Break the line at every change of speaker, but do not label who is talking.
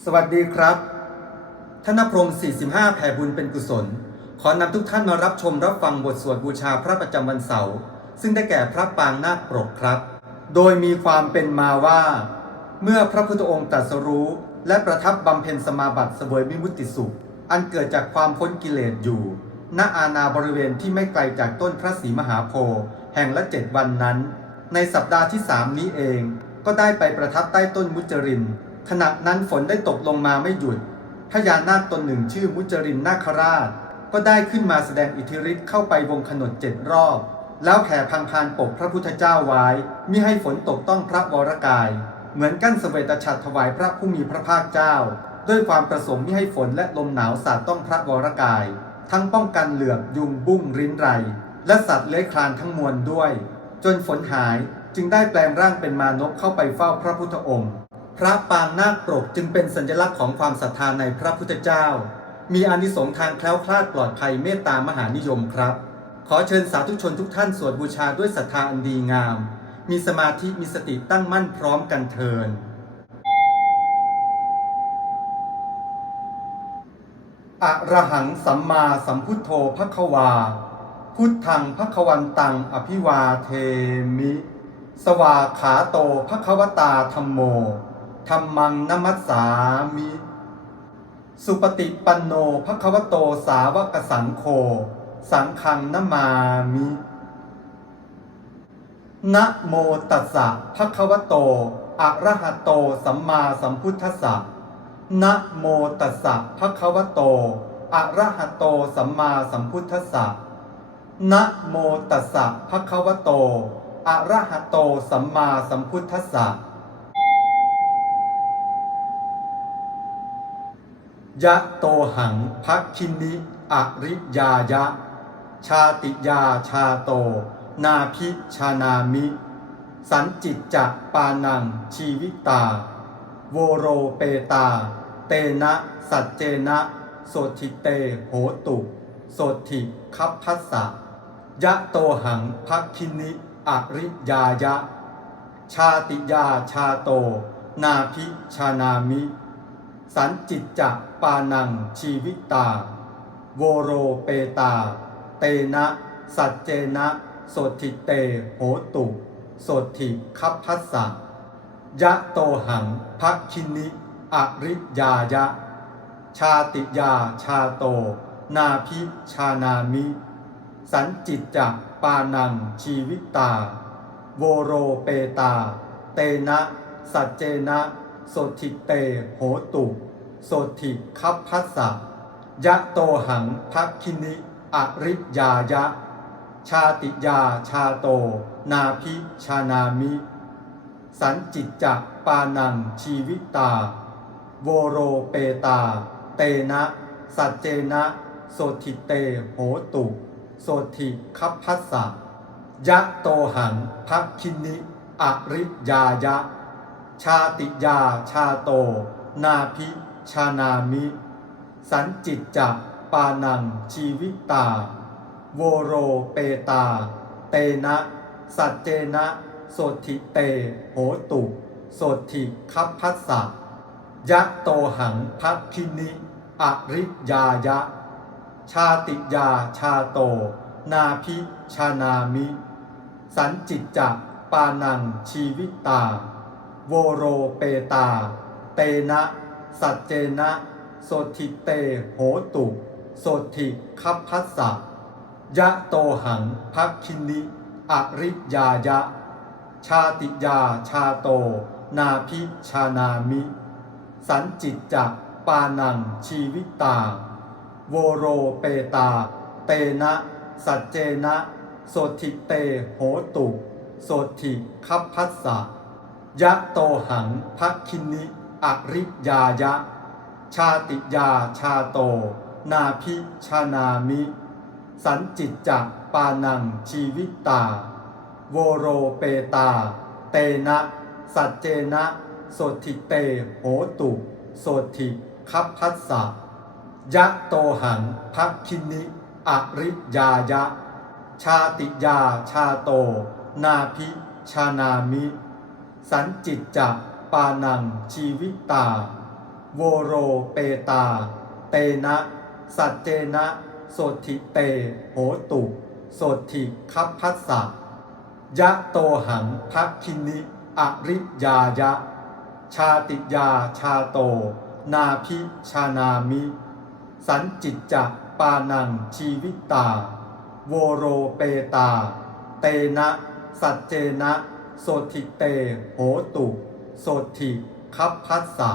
สวัสดีครับ ธนพรหม45 แผ่บุญเป็นกุศล ขอนำทุกท่านมารับชมรับฟังบทสวดบูชาพระประจำวันเสาร์ซึ่งได้แก่พระปางนาคปรกครับ โดยมีความเป็นมาว่า เมื่อพระพุทธองค์ตรัสรู้ และประทับบำเพ็ญสมาบัติเสวยวิมุตติสุข อันเกิดจากความพ้นกิเลสอยู่ ณอาณาบริเวณที่ไม่ไกลจากต้นพระศรีมหาโพธิ์แห่งละเจ็ดวันนั้น ในสัปดาห์ที่สามนี้เอง ก็ได้ไปประทับใต้ต้นมุจริน ขณะนั้นฝนได้ตกลงมาไม่หยุด พญานาคตนหนึ่งชื่อมุจรินนาคราช ก็ได้ขึ้นมาแสดงอิทธิฤทธิ์เข้าไปวงขนดเจ็ดรอบ แล้วแผ่พังพานปกพระพุทธเจ้าไว้มิให้ฝนตกต้องพระวรกาย เหมือนกั้นเสวตฉัตรถวายพระผู้มีพระภาคเจ้า ด้วยความประสงค์มิให้ฝนและลมหนาวสาดต้องพระวรกาย ทั้งป้องกันเหลือบยุงบุ้งริ้นไร และสัตว์เลื้อยคลานทั้งมวลด้วย จนฝนหายจึงได้แปลงร่างเป็นมานพเข้าไปเฝ้าพระพุทธองค์ ระปางนาคปรกจึงเป็นสัญลักษณ์ของความศรัทธาในพระพุทธเจ้า มีอานิสงส์ทางแคล้วคลาดปลอดภัยเมตตามหานิยมครับ ขอเชิญสาธุชนทุกท่านสวดบูชาด้วยศรัทธาอันดีงาม มีสมาธิมีสติตั้งมั่นพร้อมกันเทินอะระหังสัมมาสัมพุทโธภควา พุทธังภควันตังอภิวาเทมิ สวาขาโตภควตาธรรมโม ธรรมังนมัสสามิ สุปฏิปันโนภควโตสาวกสังโฆสังฆังนมามินะโมตัสสะภะคะวะโต อะระหะโต สัมมาสัมพุทธัสสะนะโมตัสสะภะคะวะโต อะระหะโต สัมมาสัมพุทธัสสะนะโมตัสสะภะคะวะโต อะระหะโต สัมมาสัมพุทธัสสะ ยะโตหังพักคินิอริยายะ ชาติยาชาโต นาพิชานามิ สันจิตจะปานังชีวิตา โวโรเปตา เตนะสัจเจนะโสทิเตโหตุโสทิคัพพัสสะยะโตหังพักคินิอริยายะ ชาติยาชาโต นาพิชานามิ สันจิตจะปานังชีวิตา โวโรเปตา เตนะ สัจเจนะโสทิเตโหตุโสทิคัพพัสสะยะโตหังพักคินิ อริยายะ ชาติยาชาโต นาพิชานามิ สันจิตจะปานังชีวิตา โวโรเปตา เตนะ สัจเจนะ โสทิเตโหตุโสทิคัพพัสสะยะโตหังพักคินิอริยายะ ชาติยาชาโต นาพิชานามิ สันจิตจะปานังชีวิตา โวโรเปตา เตนะ สัจเจนะ โสทิเตโหตุโสทิคัพพัสสะยะโตหังพักคินิอริยายะ ชาติยาชาโต นาพิชานามิ สันจิตจะปานังชีวิตา โวโรเปตา เตนะ สัจเจนะโสทิเต โหตุโสทิคัพพัสสะยะโตหังพักคินิอริยายะ ชาติยาชาโต นาพิชานามิ สันจิตจะปานังชีวิตา โวโรเปตา เตนะ สัจเจนะ โสทิเตโหตุ โสทิคัพพัสสะยะโตหังพักคินิอริยายะ ชาติยาชาโต นาพิชานามิ สันจิตจะปานังชีวิตา โวโรเปตา เตนะ สัจเจนะ โสทิเตโหตุ โสทิคัพพัสสะ ยะโตหังพักคินิอริยายะ ชาติยาชาโต นาพิชานามิ สันจิตจะปานังชีวิตา โวโรเปตา เตนะ สัจเจนะโสทิเตโหตุโสทิคัพพัสสะยะโตหังพักคินิอริยายะ ชาติยาชาโต นาพิชานามิ สันจิตจะปานังชีวิตา โวโรเปตา เตนะ สัจเจนะโสธิเต โหตุโสธิคัพพัสสะยะโตหังพักคินิ อริยายะ ชาติยาชาโต นาพิชานามิ สันจิตจะปานังชีวิตา โวโรเปตา เตนะ สัจเจนะ โสติเต โหตุ โสติคัพพัสสะ